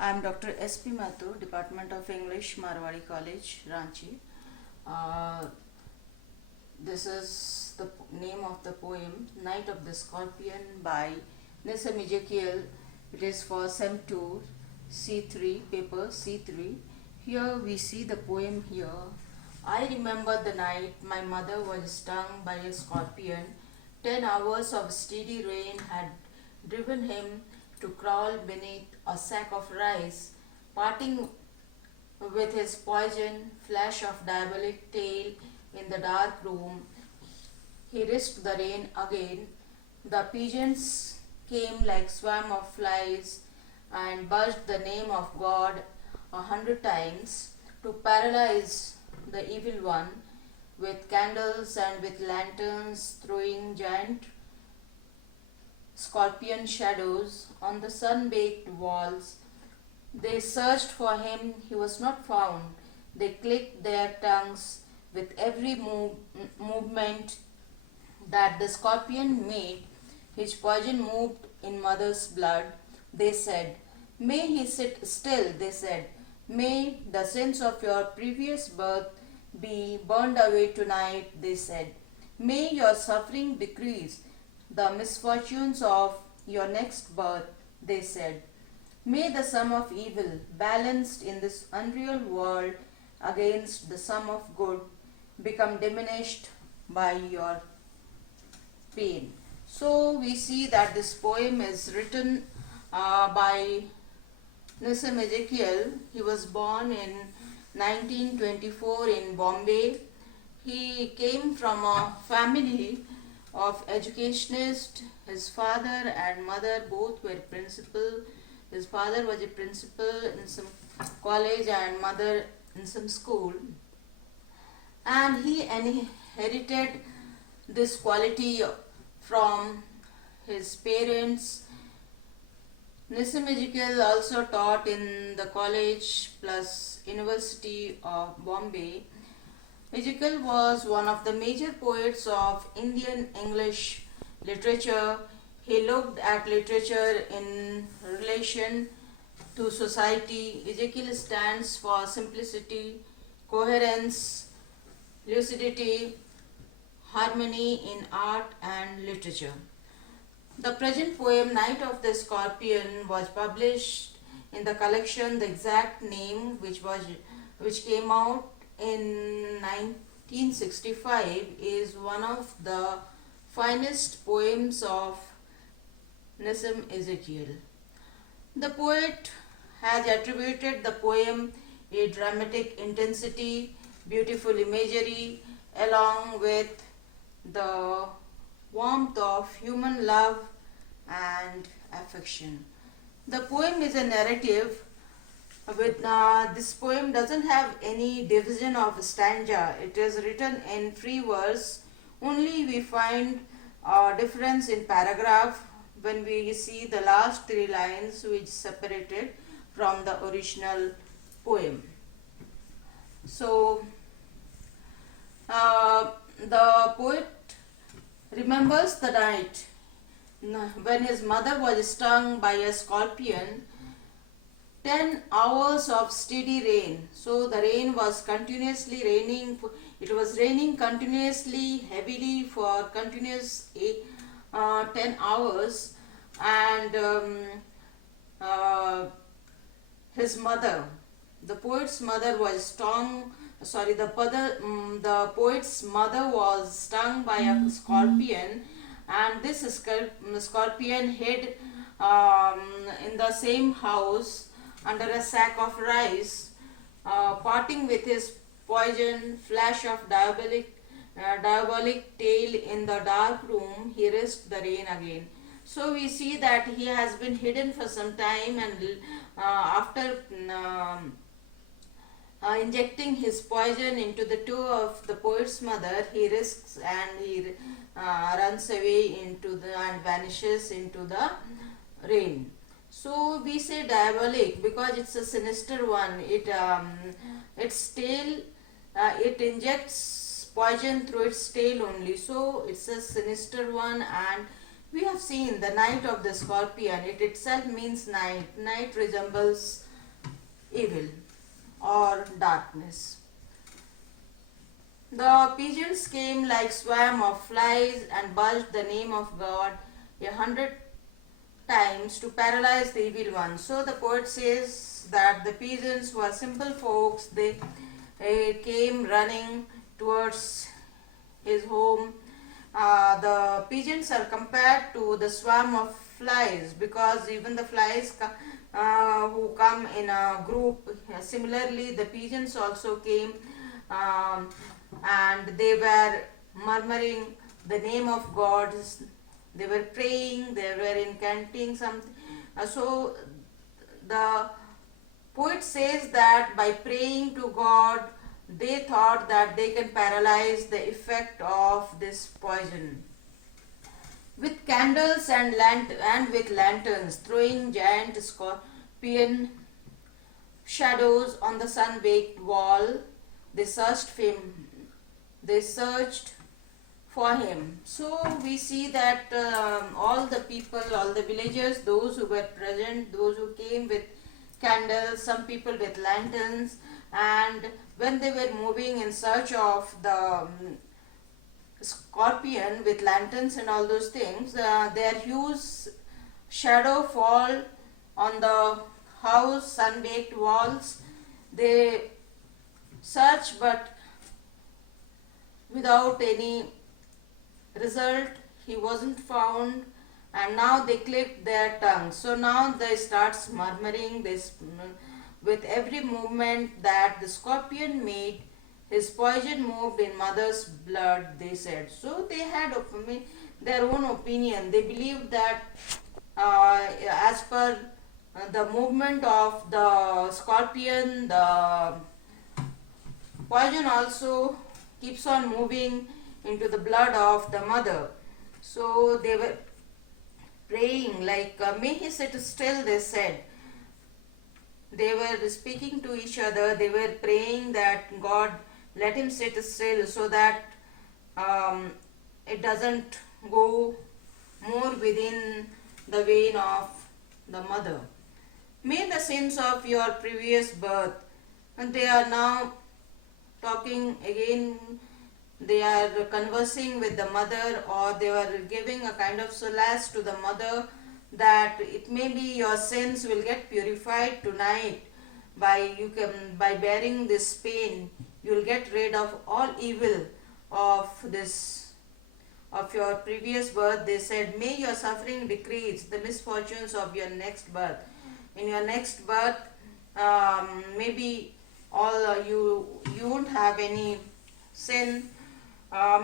I am Dr. S.P. MAHTO, Department of English, Marwari College, Ranchi. Uh, this is the name of the poem, Night of the Scorpion by Nissim Ezekiel. It is for Sem 2, C3, paper C3. Here we see the poem here. I remember the night my mother was stung by a scorpion. 10 hours of steady rain had driven him to crawl beneath a sack of rice, parting with his poison flash of diabolic tail in the dark room. He risked the rain again. The pigeons came like swarm of flies and buzzed the name of God 100 times to paralyze the evil one with candles and with lanterns throwing giant scorpion shadows on the sun-baked walls. They searched for him, he was not found. They clicked their tongues with every movement that the scorpion made. His poison moved in mother's blood. They said, "May he sit still," they said. "May the sins of your previous birth be burned away tonight," they said. "May your suffering decrease the misfortunes of your next birth," they said. "May the sum of evil, balanced in this unreal world against the sum of good, become diminished by your pain." So we see that this poem is written by Nissim Ezekiel. He was born in 1924 in Bombay. He came from a family of educationists. His father and mother both were principal. His father was a principal in some college and mother in some school. And he inherited this quality from his parents. Nissim Ezekiel also taught in the college plus University of Bombay. Ezekiel was one of the major poets of Indian English literature. He looked at literature in relation to society. Ezekiel stands for simplicity, coherence, lucidity, harmony in art and literature. The present poem, Night of the Scorpion, was published in the collection The Exact Name, which came out in 1965, is one of the finest poems of Nissim Ezekiel. The poet has attributed the poem a dramatic intensity, beautiful imagery, along with the warmth of human love and affection. The poem is a narrative. With this poem doesn't have any division of stanza. It is written in free verse. Only we find a difference in paragraph when we see the last 3 lines which separated from the original poem. So the poet remembers the night when his mother was stung by a scorpion. 10 hours of steady rain. So the rain was continuously raining. It was raining continuously, heavily for continuous 10 hours. And his mother, the poet's mother was stung. Sorry, the poet's mother was stung by a scorpion, and this scorpion hid in the same house under a sack of rice, parting with his poison flash of diabolic tail in the dark room. He risked the rain again. So we see that he has been hidden for some time, and after injecting his poison into the toe of the poet's mother, he risks and he runs away and vanishes into the rain. So we say diabolic because it's a sinister one. Its tail, it injects poison through its tail only. So it's a sinister one, and we have seen the night of the scorpion. It itself means night. Night resembles evil or darkness. The pigeons came like swarm of flies and buzzed the name of God 100 times to paralyze the evil one. So the poet says that the pigeons were simple folks. They came running towards his home. The pigeons are compared to the swarm of flies because even the flies who come in a group, similarly the pigeons also came, um, and they were murmuring the name of God. They were praying, they were incanting something. So the poet says that by praying to God, they thought that they can paralyze the effect of this poison. With candles and with lanterns, throwing giant scorpion shadows on the sun-baked wall, they searched him. They searched for him. So we see that all the people, all the villagers, those who were present, those who came with candles, some people with lanterns, and when they were moving in search of the scorpion with lanterns and all those things, their huge shadow fall on the house, sun-baked walls. They search but without any result. He wasn't found, and now they clicked their tongues. So now they starts murmuring this with every movement that the scorpion made. His poison moved in mother's blood, they said. So they had their own opinion. They believed that as per the movement of the scorpion, the poison also keeps on moving into the blood of the mother. So they were praying like, may he sit still, they said. They were speaking to each other. They were praying that God let him sit still so that it doesn't go more within the vein of the mother. May the sins of your previous birth, and they are now talking again, they are conversing with the mother, or they were giving a kind of solace to the mother that it may be your sins will get purified tonight by bearing this pain. You will get rid of all evil of this of your previous birth. They said, may your suffering decrease the misfortunes of your next birth. In your next birth, maybe all you won't have any sin.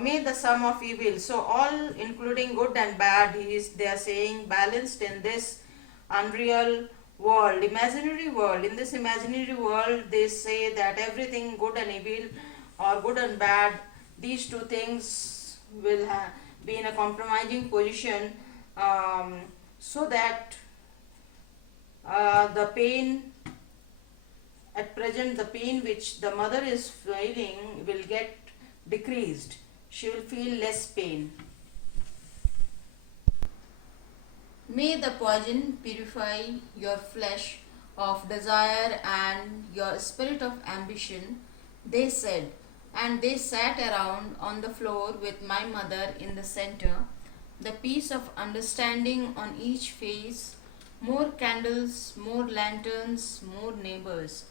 May the sum of evil, so all including good and bad, they are saying, balanced in this unreal world, imaginary world. In this imaginary world, they say that everything good and evil or good and bad, these two things will be in a compromising position, so that the pain at present, the pain which the mother is feeling will get decreased. She will feel less pain. May the poison purify your flesh of desire and your spirit of ambition, they said, and they sat around on the floor with my mother in the center, the peace of understanding on each face, more candles, more lanterns, more neighbors,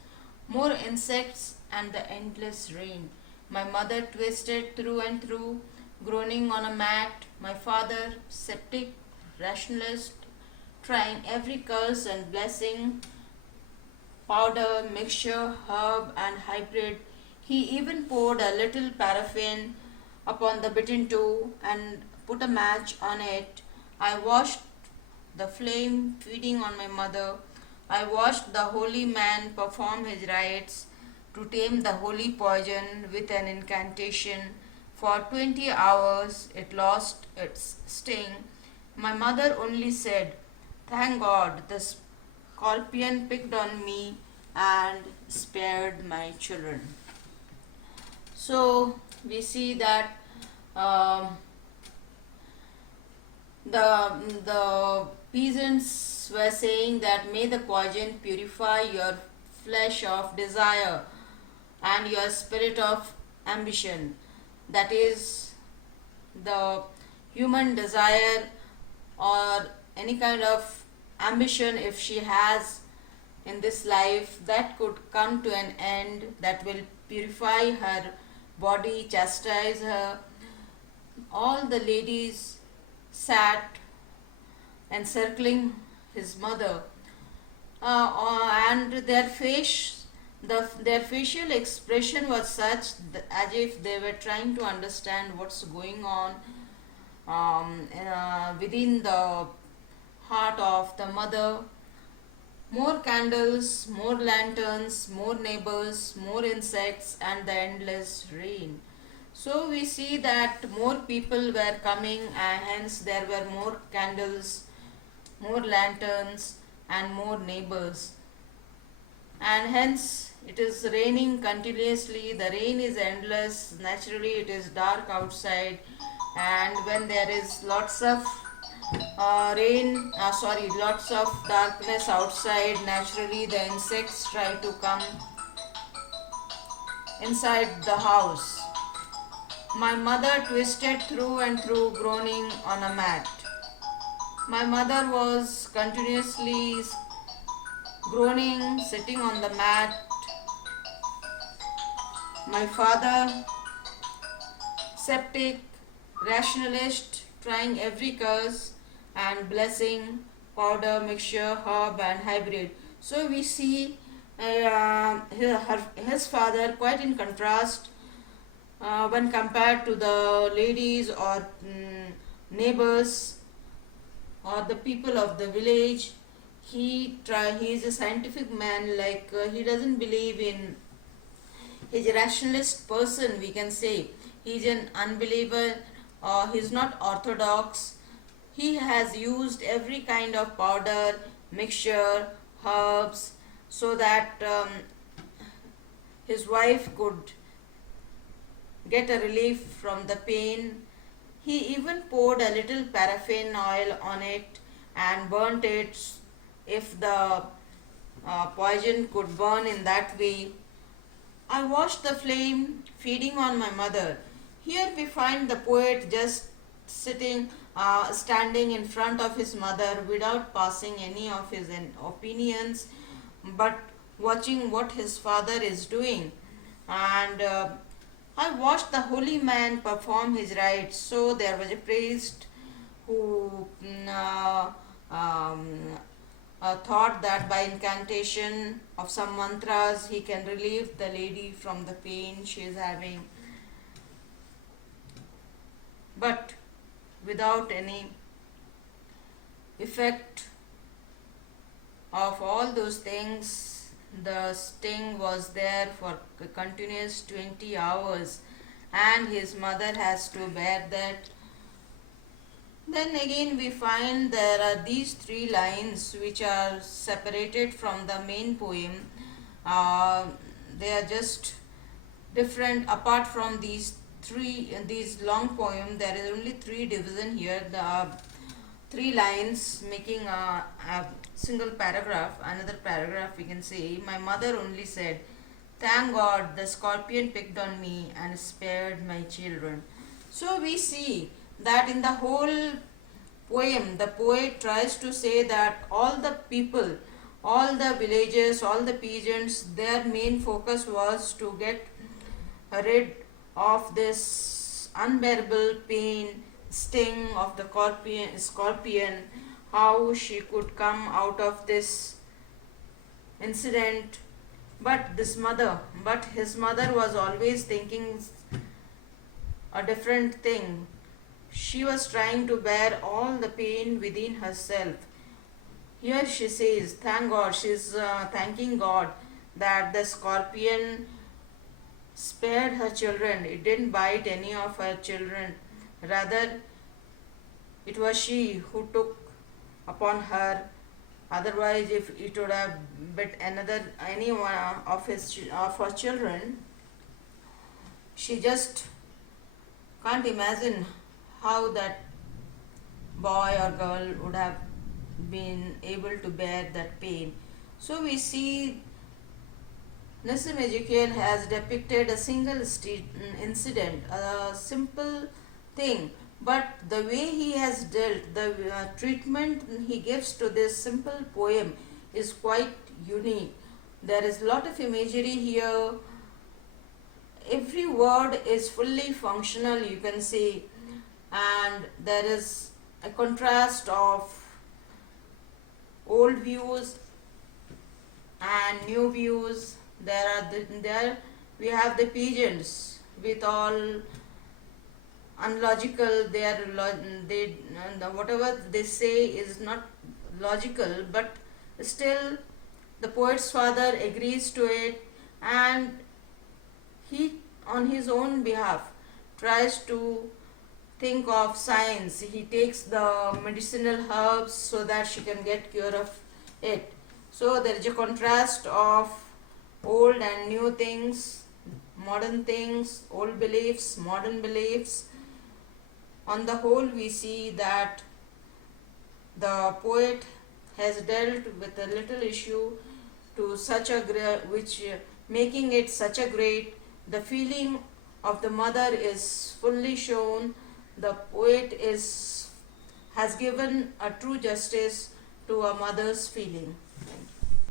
more insects, and the endless rain. My mother twisted through and through, groaning on a mat. My father, sceptic, rationalist, trying every curse and blessing, powder, mixture, herb, and hybrid. He even poured a little paraffin upon the bitten toe and put a match on it. I watched the flame feeding on my mother. I watched the holy man perform his rites to tame the holy poison with an incantation. For 20 hours it lost its sting. My mother only said, thank God the scorpion picked on me and spared my children. So we see that the peasants were saying that may the poison purify your flesh of desire and your spirit of ambition. That is the human desire or any kind of ambition, if she has in this life, that could come to an end, that will purify her body, chastise her. All the ladies sat encircling his mother, and their facial expression was such as if they were trying to understand what's going on within the heart of the mother. More candles, more lanterns, more neighbors, more insects, and the endless rain. So we see that more people were coming, and hence there were more candles, more lanterns, and more neighbors. And hence it is raining continuously. The rain is endless. Naturally, it is dark outside, and when there is lots of lots of darkness outside, naturally the insects try to come inside the house. My mother twisted through and through, groaning on a mat. My mother was continuously groaning, sitting on the mat. My father, skeptic, rationalist, trying every curse and blessing, powder, mixture, herb, and hybrid. So we see his father quite in contrast when compared to the ladies or neighbors or the people of the village. He is a scientific man, like he doesn't believe in, he's a rationalist person, we can say. He's an unbeliever, he's not orthodox. He has used every kind of powder, mixture, herbs, so that his wife could get a relief from the pain. He even poured a little paraffin oil on it and burnt it, if the poison could burn in that way. I watched the flame feeding on my mother. Here we find the poet just standing in front of his mother without passing any of his opinions, but watching what his father is doing. And I watched the holy man perform his rites. So there was a priest who thought that by incantation of some mantras he can relieve the lady from the pain she is having. But without any effect of all those things, the sting was there for a continuous 20 hours, and his mother has to bear that. Then again we find there are these three lines which are separated from the main poem. They are just different. Apart from these long poem, there is only three division here. The three lines making a single paragraph, another paragraph we can say. My mother only said, "Thank God the scorpion picked on me and spared my children." So we see that in the whole poem, the poet tries to say that all the people, all the villagers, all the peasants, their main focus was to get rid of this unbearable pain, sting of the scorpion, how she could come out of this incident. But his mother was always thinking a different thing. She was trying to bear all the pain within herself. Here she says, thank God, she's thanking God that the scorpion spared her children. It didn't bite any of her children. Rather, it was she who took upon her. Otherwise, if it would have bit any one of her children, she just can't imagine how that boy or girl would have been able to bear that pain. So we see Nissim Ezekiel has depicted a single incident, a simple thing, but the way he has dealt, the treatment he gives to this simple poem is quite unique. There is a lot of imagery here. Every word is fully functional, you can say, and there is a contrast of old views and new views. There we have the pigeons with all unlogical. Whatever they say is not logical, but still the poet's father agrees to it, and he on his own behalf tries to think of science. He takes the medicinal herbs so that she can get cure of it. So there is a contrast of old and new things, modern things, old beliefs, modern beliefs. On the whole, we see that the poet has dealt with a little issue to such a which making it such a great. The feeling of the mother is fully shown. The poet has given a true justice to a mother's feeling.